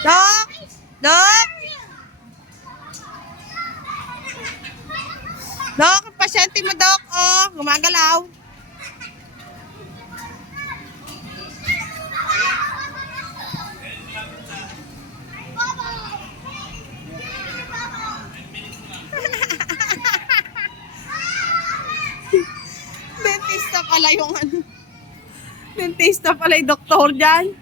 Dok! Dok! Dok, ang pasyente mo, Dok. Oh, gumagalaw. Dentista pala yung ano. Dentista pala yung doktor dyan.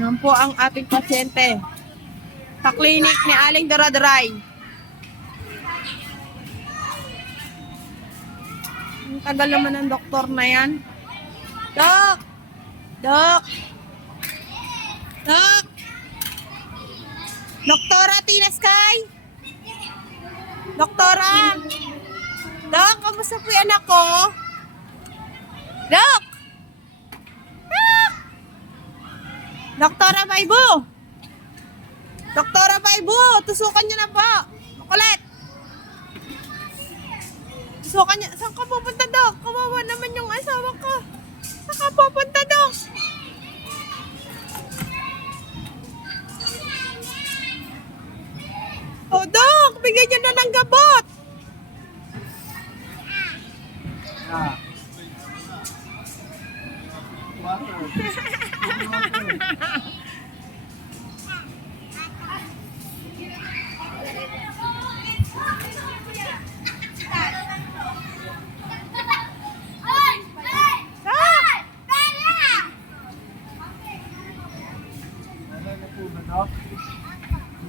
Yan po ang ating pasyente sa clinic ni Aling Daradaray. Ang tagal naman ng doktor na yan. Dok! Dok! Dok! Doktora Tina Sky? Doktora? Dok, kamusta po yung anak ko? Dok! Dok! Doktora Baibo! Doktora Baibo! Tusukan niyo na po! Makulit! Tusukan niyo. Saan ka pupunta, Dok? Kawawa naman yung asawa ko. Saan ka pupunta, Dok? Oh, Dok! Bigyan niyo na ng gabot!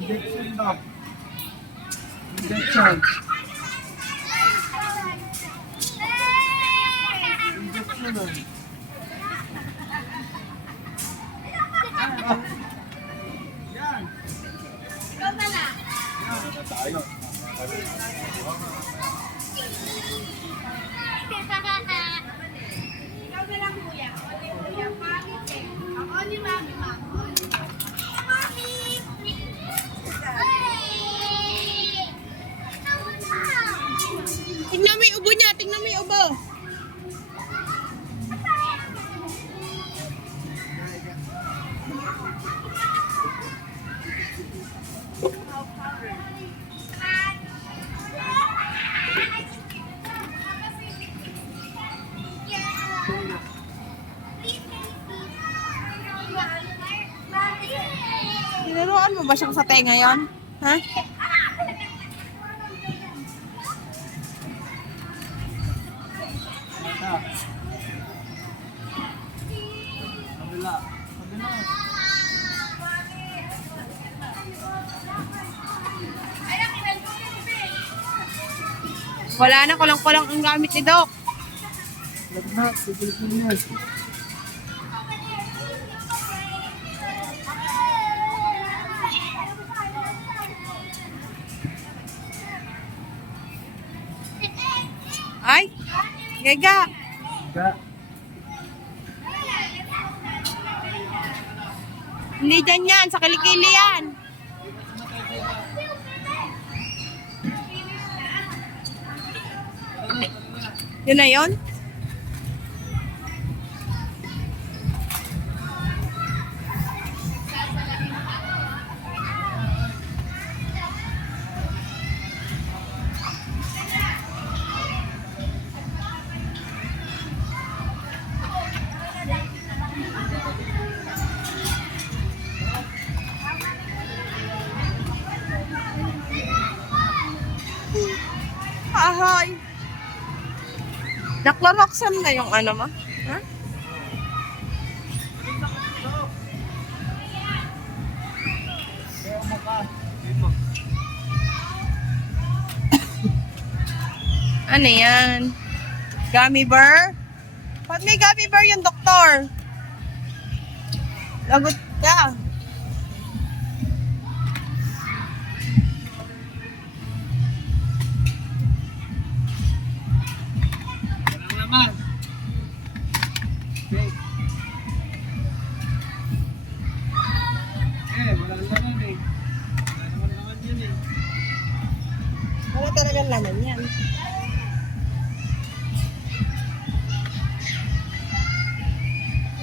Injection daw. Injection. Injection. Yan. Ikaw na lang. Yan. Tayo. Ikaw na lang, kuya. Kuya, pangit eh. Ako ni mami, ma'am. Mami! Tingnan mo yung ubo niya. Tingnan mo yung ubo. Nilaruan mo ba siyang sa tenga ngayon? Ha? Kabila. Kabila. Wala na. Kulang-kulang ang gamit ni Doc. Lagnat. Sigilipin niya. Ay! Gaga! Ga. Hindi dyan yan. Sa kilikili yan. Yun na yun? Ahoy! Nakloroxam na yung ano mo? Ha? Ano yan? Gummy bear? Ba't may gummy bear yung doktor? Lagot ka. Walang laman. Okay. Walang laman eh. Wala naman laman yun eh. talagang laman yan.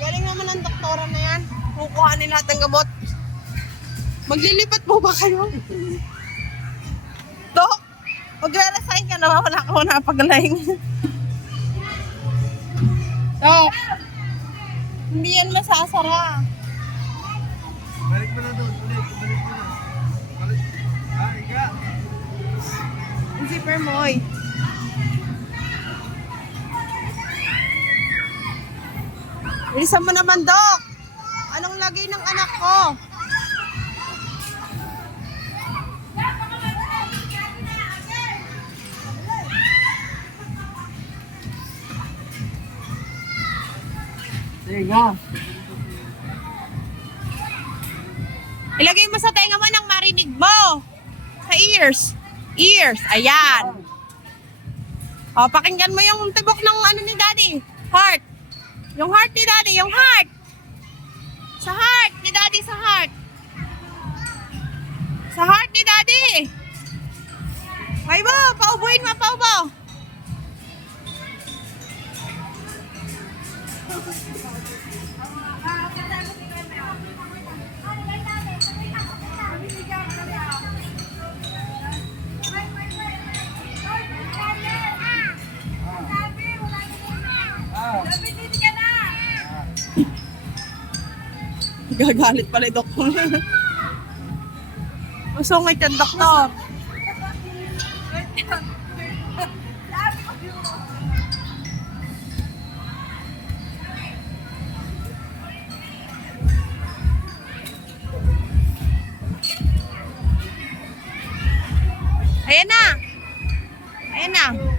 Galing naman ang doktora na yan. Kukuhanin lahat ng gamot. Maglilipat po ba kayo? Dok, magre-resign ka na. Wala ka na pagaling. Dok, hindi yan masasara. Balik mo na doon. Balik mo na. Balik. Ika. Ang zipper mo, oy. Bilisan mo naman, Dok. Anong lagay ng anak ko? Sige nga. Ilagay mo sa tenga mo nang marinig mo. Sa ears. Ears. Ayan. O, pakinggan mo yung tibok ng ano ni Daddy. Heart. Yung heart ni Daddy. Yung heart. Sa heart ni Daddy. Sa heart. Sa heart ni Daddy. Paibo. Paubuin mo. Paubo. Gagalit pala yung doktor. Masungit yung doktor. Ayan na. Ayan na.